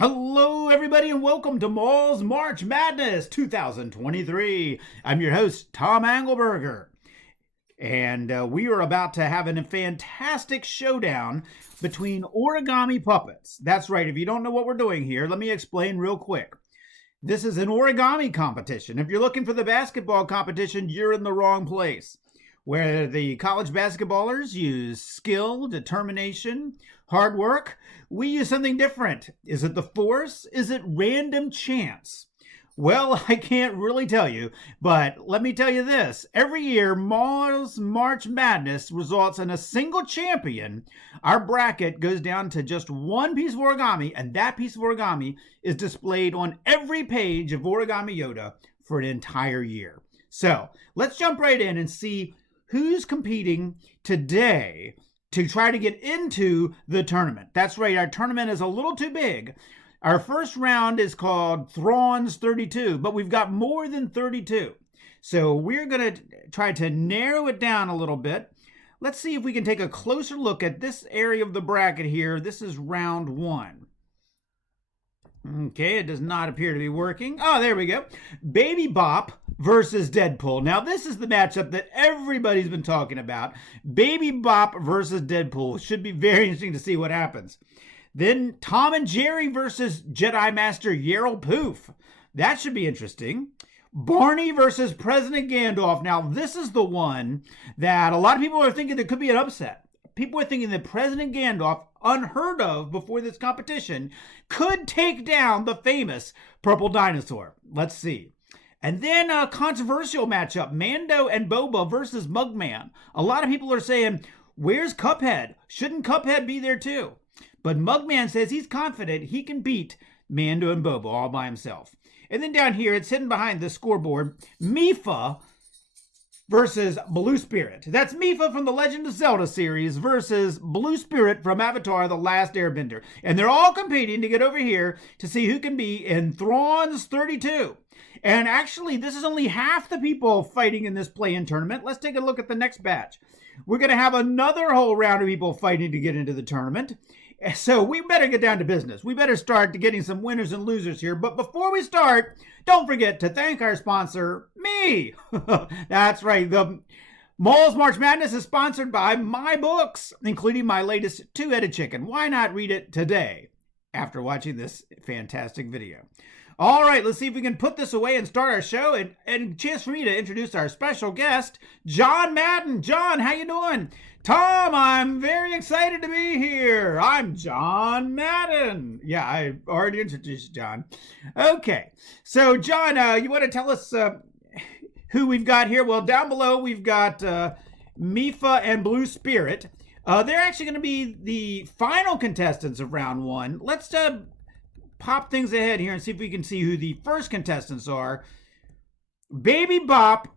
Hello, everybody, and welcome to MAUL'S March Madness 2023. I'm your host, Tom Engelberger, and we are about to have a fantastic showdown between origami puppets. That's right. If you don't know what we're doing here, let me explain real quick. This is an origami competition. If you're looking for the basketball competition, you're in the wrong place. Where the college basketballers use skill, determination, hard work, we use something different. Is it the force? Is it random chance? Well, I can't really tell you, but let me tell you this. Every year, MAUL'S March Madness results in a single champion. Our bracket goes down to just one piece of origami, and that piece of origami is displayed on every page of Origami Yoda for an entire year. So let's jump right in and see who's competing today to try to get into the tournament. That's right, our tournament is a little too big. Our first round is called Thrawn's 32, but we've got more than 32. So we're going to try to narrow it down a little bit. Let's see if we can take a closer look at this area of the bracket here. This is round one. Okay, it does not appear to be working. Oh, there we go. Baby Bop versus Deadpool. Now, this is the matchup that everybody's been talking about. Baby Bop versus Deadpool. Should be very interesting to see what happens. Then Tom and Jerry versus Jedi Master Yarrow Poof. That should be interesting. Barney versus President Gandalf. Now, this is the one that a lot of people are thinking there could be an upset. People are thinking that President Gandalf, unheard of before this competition, could take down the famous purple dinosaur. Let's see. And then a controversial matchup, Mando and Boba versus Mugman. A lot of people are saying, where's Cuphead? Shouldn't Cuphead be there too? But Mugman says he's confident he can beat Mando and Boba all by himself. And then down here, it's hidden behind the scoreboard, Mifa versus Blue Spirit. That's Mifa from the Legend of Zelda series versus Blue Spirit from Avatar: The Last Airbender. And they're all competing to get over here to see who can be in Thrawn's 32. And actually, this is only half the people fighting in this play-in tournament. Let's take a look at the next batch. We're going to have another whole round of people fighting to get into the tournament. So we better get down to business. We better start to getting some winners and losers here. But before we start, don't forget to thank our sponsor, me. That's right. The MAUL'S March Madness is sponsored by my books, including my latest Two-Headed Chicken. Why not read it today after watching this fantastic video? All right, let's see if we can put this away and start our show. And chance for me to introduce our special guest, John Madden. John, how you doing? Tom, I'm very excited to be here. I'm John Madden. Yeah, I already introduced John. Okay, so John, you want to tell us who we've got here? Well, down below we've got Mifa and Blue Spirit. They're actually going to be the final contestants of round one. Let's pop things ahead here and see if we can see who the first contestants are. Baby Bop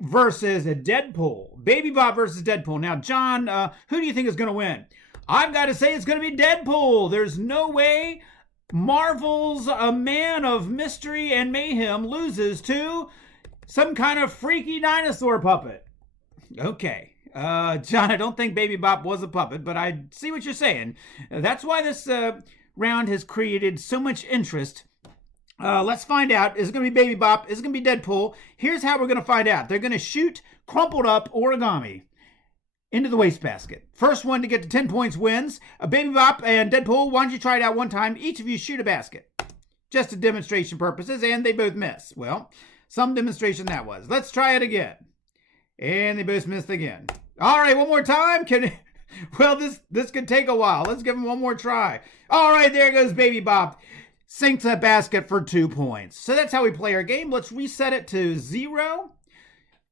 versus Deadpool. Baby Bop versus Deadpool. Now, John, who do you think is going to win? I've got to say it's going to be Deadpool. There's no way Marvel's a man of mystery and mayhem loses to some kind of freaky dinosaur puppet. Okay. John, I don't think Baby Bop was a puppet, but I see what you're saying. That's why this round has created so much interest. Let's find out. Is it going to be Baby Bop? Is it going to be Deadpool? Here's how we're going to find out. They're going to shoot crumpled up origami into the wastebasket. First one to get to 10 points wins. Baby Bop and Deadpool, why don't you try it out one time? Each of you shoot a basket. Just to demonstration purposes, and they both miss. Well, some demonstration that was. Let's try it again. And they both missed again. All right, one more time. Well, this could take a while. Let's give them one more try. All right, there goes Baby Bop. Sinks that basket for 2 points. So that's how we play our game. Let's reset it to 0.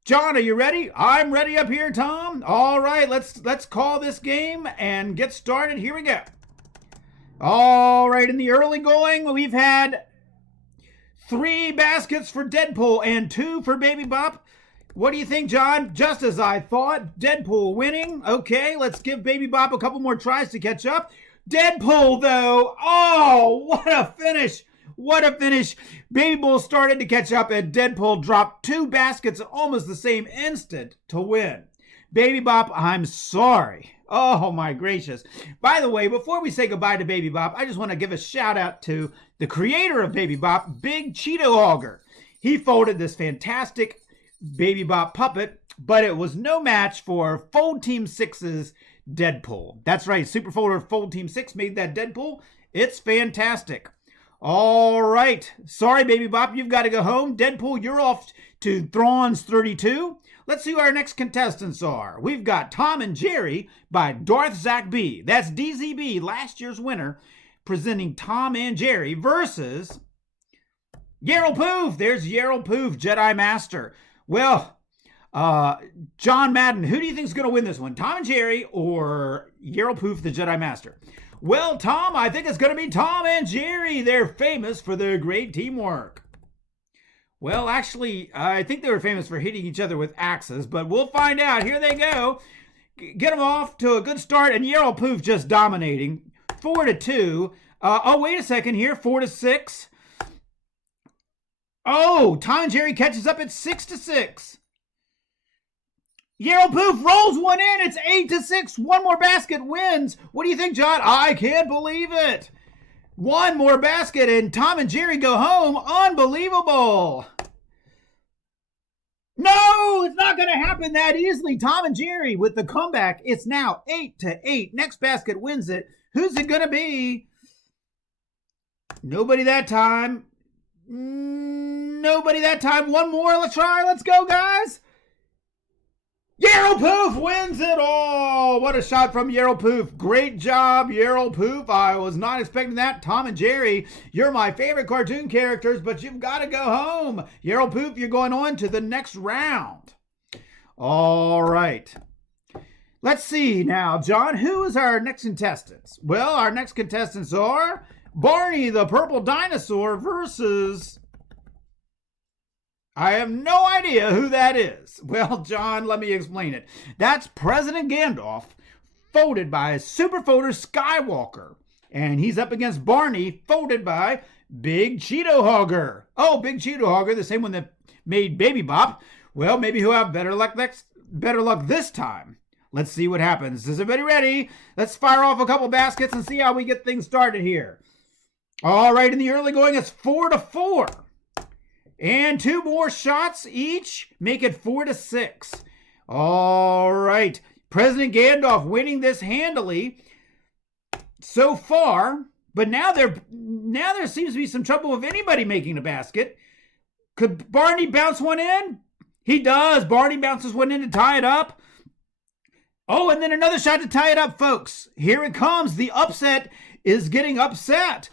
John, are you ready? I'm ready up here, Tom. All right, let's call this game and get started. Here we go. All right, in the early going, we've had 3 baskets for Deadpool and 2 for Baby Bop. What do you think, John? Just as I thought, Deadpool winning. Okay, let's give Baby Bop a couple more tries to catch up. Deadpool, though, oh, what a finish. What a finish. Baby Bull started to catch up, and Deadpool dropped 2 baskets at almost the same instant to win. Baby Bop, I'm sorry. Oh my gracious. By the way, before we say goodbye to Baby Bop, I just want to give a shout out to the creator of Baby Bop, Big Cheeto Hogger. He folded this fantastic Baby Bop puppet, but it was no match for Fold Team 6's Deadpool. That's right, SuperFolder Fold Team 6 made that Deadpool. It's fantastic. All right. Sorry, Baby Bop, you've got to go home. Deadpool, you're off to Thrawn's 32. Let's see who our next contestants are. We've got Tom and Jerry by Darth Zach B. That's DZB, last year's winner, presenting Tom and Jerry versus Yarrow Poof. There's Yarrow Poof, Jedi Master. Well, John Madden, who do you think is going to win this one? Tom and Jerry or Yarrow Poof, the Jedi Master? Well, Tom, I think it's going to be Tom and Jerry. They're famous for their great teamwork. Well, actually, I think they were famous for hitting each other with axes, but we'll find out. Here they go. Get them off to a good start, and Yarrow Poof just dominating. 4-2. Oh, wait a second here. 4-6. Oh, Tom and Jerry catches up at 6-6. Yarrow Poof rolls one in. It's 8-6. One more basket wins. What do you think, John? I can't believe it. One more basket and Tom and Jerry go home. Unbelievable. No, it's not going to happen that easily. Tom and Jerry with the comeback. It's now 8-8. Next basket wins it. Who's it going to be? Nobody that time. Nobody that time. One more. Let's try. Let's go, guys. Yarrow Poof wins it all. What a shot from Yarrow Poof. Great job, Yarrow Poof. I was not expecting that. Tom and Jerry, you're my favorite cartoon characters, but you've got to go home. Yarrow Poof, you're going on to the next round. All right. Let's see now, John, who is our next contestants? Well, our next contestants are Barney the Purple Dinosaur versus... I have no idea who that is. Well, John, let me explain it. That's President Gandalf, folded by SuperFolders Skywalker. And he's up against Barney, folded by Big Cheeto Hogger. Oh, Big Cheeto Hogger, the same one that made Baby Bop. Well, maybe he'll have better luck this time. Let's see what happens. Is everybody ready? Let's fire off a couple baskets and see how we get things started here. All right, in the early going, it's 4-4. And two more shots each make it 4-6. All right. President Gandalf winning this handily so far. But now there seems to be some trouble with anybody making a basket. Could Barney bounce one in? He does. Barney bounces one in to tie it up. Oh, and then another shot to tie it up, folks. Here it comes. The upset is getting upset.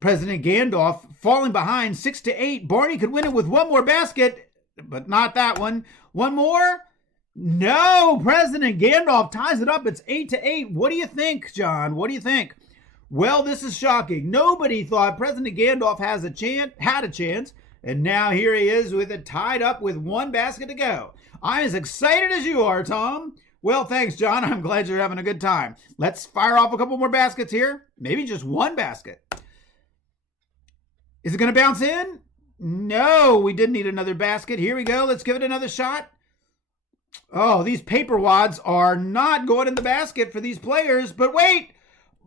President Gandalf falling behind 6-8. Barney could win it with one more basket, but not that one. One more? No, President Gandalf ties it up. It's 8-8. What do you think, John? What do you think? Well, this is shocking. Nobody thought President Gandalf had a chance, and now here he is with it tied up with one basket to go. I'm as excited as you are, Tom. Well, thanks, John. I'm glad you're having a good time. Let's fire off a couple more baskets here. Maybe just one basket. Is it going to bounce in? No, we didn't need another basket. Here we go. Let's give it another shot. Oh, these paper wads are not going in the basket for these players. But wait,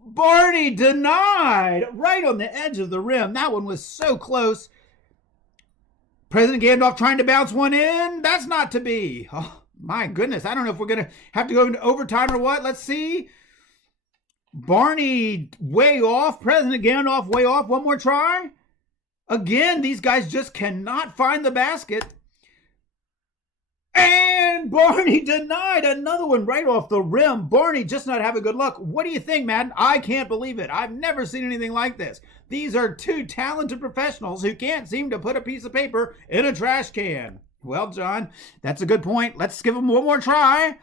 Barney denied right on the edge of the rim. That one was so close. President Gandalf trying to bounce one in. That's not to be. Oh, my goodness. I don't know if we're going to have to go into overtime or what. Let's see. Barney way off. President Gandalf way off. One more try. Again, these guys just cannot find the basket. And Barney denied another one right off the rim. Barney just not having good luck. What do you think, Madden? I can't believe it. I've never seen anything like this. These are two talented professionals who can't seem to put a piece of paper in a trash can. Well, John, that's a good point. Let's give them one more try.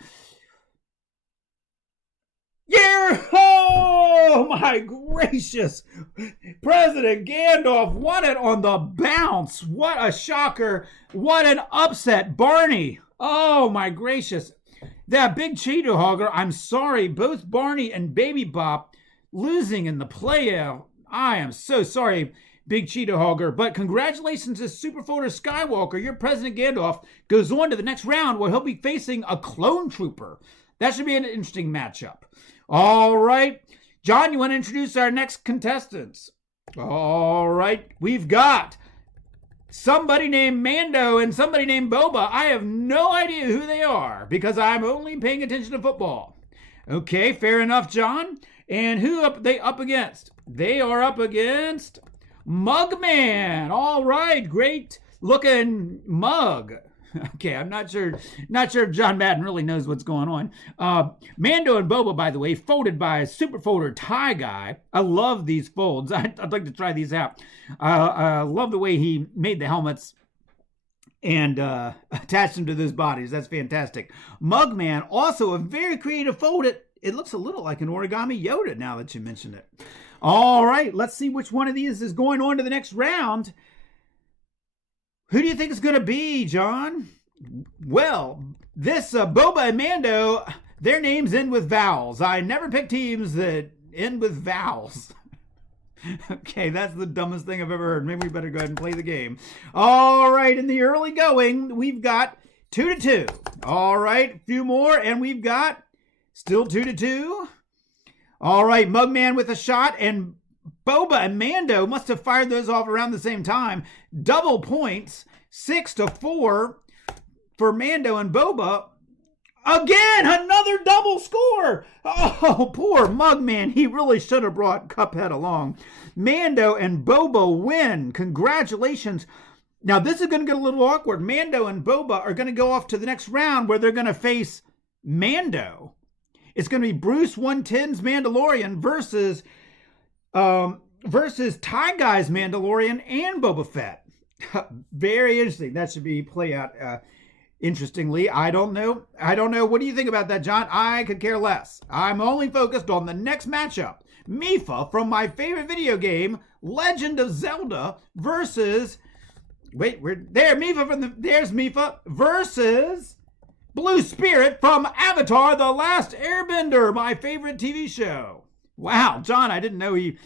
Yeah! Oh, my gracious. President Gandalf won it on the bounce. What a shocker. What an upset. Barney. Oh, my gracious. That Big Cheeto Hogger, I'm sorry. Both Barney and Baby Bop losing in the playoff. I am so sorry, Big Cheeto Hogger. But congratulations to SuperFolders Skywalker. Your President Gandalf goes on to the next round where he'll be facing a clone trooper. That should be an interesting matchup. All right. John, you want to introduce our next contestants? All right. We've got somebody named Mando and somebody named Boba. I have no idea who they are because I'm only paying attention to football. Okay, fair enough, John. And who are they up against? They are up against Mugman. All right, great looking mug. Okay, I'm not sure if John Madden really knows what's going on. Mando and Boba, by the way, folded by a SuperFolder tie guy. I love these folds. I'd like to try these out. I love the way he made the helmets and attached them to those bodies. That's fantastic. Mugman, also a very creative fold. It looks a little like an origami Yoda now that you mention it. All right, let's see which one of these is going on to the next round. Who do you think it's going to be, John? Well, this Boba and Mando, their names end with vowels. I never pick teams that end with vowels. Okay, that's the dumbest thing I've ever heard. Maybe we better go ahead and play the game. All right, in the early going, we've got 2-2. All right, a few more, and we've got still 2-2. All right, Mugman with a shot, and Boba and Mando must have fired those off around the same time. Double points, 6-4 for Mando and Boba. Again, another double score. Oh, poor Mugman. He really should have brought Cuphead along. Mando and Boba win. Congratulations. Now, this is going to get a little awkward. Mando and Boba are going to go off to the next round where they're going to face Mando. It's going to be Bruce 110's Mandalorian versus Tie Guy's Mandalorian and Boba Fett. Very interesting. That should be play out interestingly. I don't know. What do you think about that, John? I could care less. I'm only focused on the next matchup. Mifa from my favorite video game, Legend of Zelda, versus there's Mifa versus Blue Spirit from Avatar: The Last Airbender, my favorite TV show. Wow, John, I didn't know he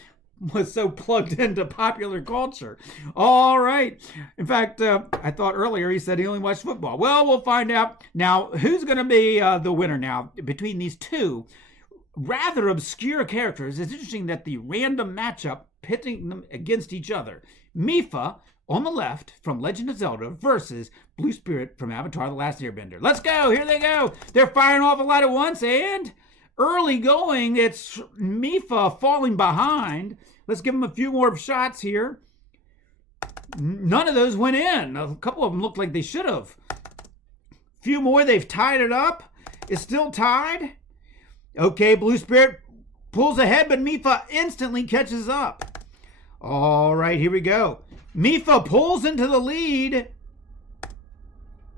was so plugged into popular culture. All right. In fact, I thought earlier he said he only watched football. Well, we'll find out. Now, who's going to be the winner now between these two rather obscure characters? It's interesting that the random matchup pitting them against each other. Mifa on the left from Legend of Zelda versus Blue Spirit from Avatar: The Last Airbender. Let's go. Here they go. They're firing off a lot at once, and early going, it's Mifa falling behind. Let's give them a few more shots here. None of those went in. A couple of them looked like they should have. A few more, they've tied it up. It's still tied. Okay, Blue Spirit pulls ahead, but Mifa instantly catches up. All right, here we go. Mifa pulls into the lead.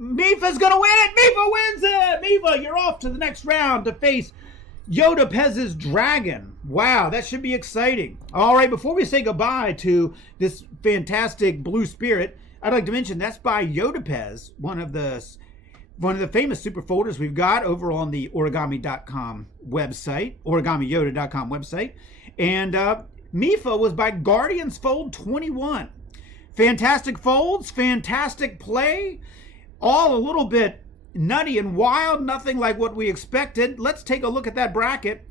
Mifa's going to win it. Mifa wins it. Mifa, you're off to the next round to face Yoda Pez's dragon. Wow, that should be exciting. All right, before we say goodbye to this fantastic Blue Spirit, I'd like to mention that's by Yoda Pez, one of the famous super folders we've got over on the origami.com website, origamiyoda.com website. And Mifa was by Guardians Fold 21. Fantastic folds, fantastic play, all a little bit nutty and wild, nothing like what we expected. Let's take a look at that bracket.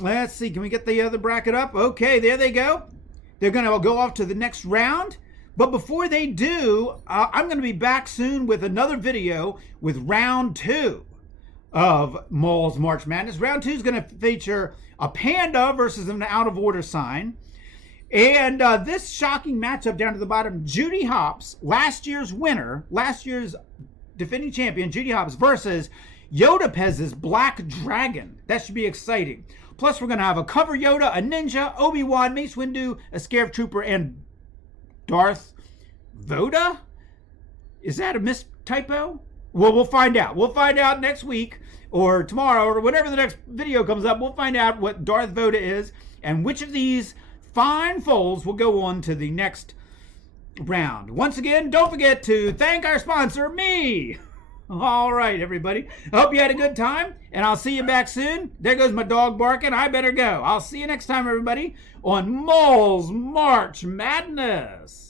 Let's see, can we get the other bracket up? Okay, there they go. They're going to go off to the next round. But before they do, I'm going to be back soon with another video with round 2 of MAUL'S March Madness. Round 2 is going to feature a panda versus an out of order sign. And this shocking matchup down to the bottom, Judy Hopps, last year's winner, last year's defending champion, Judy Hopps versus Yoda Pez's Black Dragon. That should be exciting. Plus, we're going to have a cover Yoda, a ninja, Obi-Wan, Mace Windu, a Scarif Trooper, and Darth Voda? Is that a mistypo? Well, we'll find out. We'll find out next week or tomorrow or whenever the next video comes up. We'll find out what Darth Voda is and which of these fine folds will go on to the next round. Once again, don't forget to thank our sponsor, me. All right, everybody. I hope you had a good time, and I'll see you back soon. There goes my dog barking. I better go. I'll see you next time, everybody, on MAUL'S March Madness.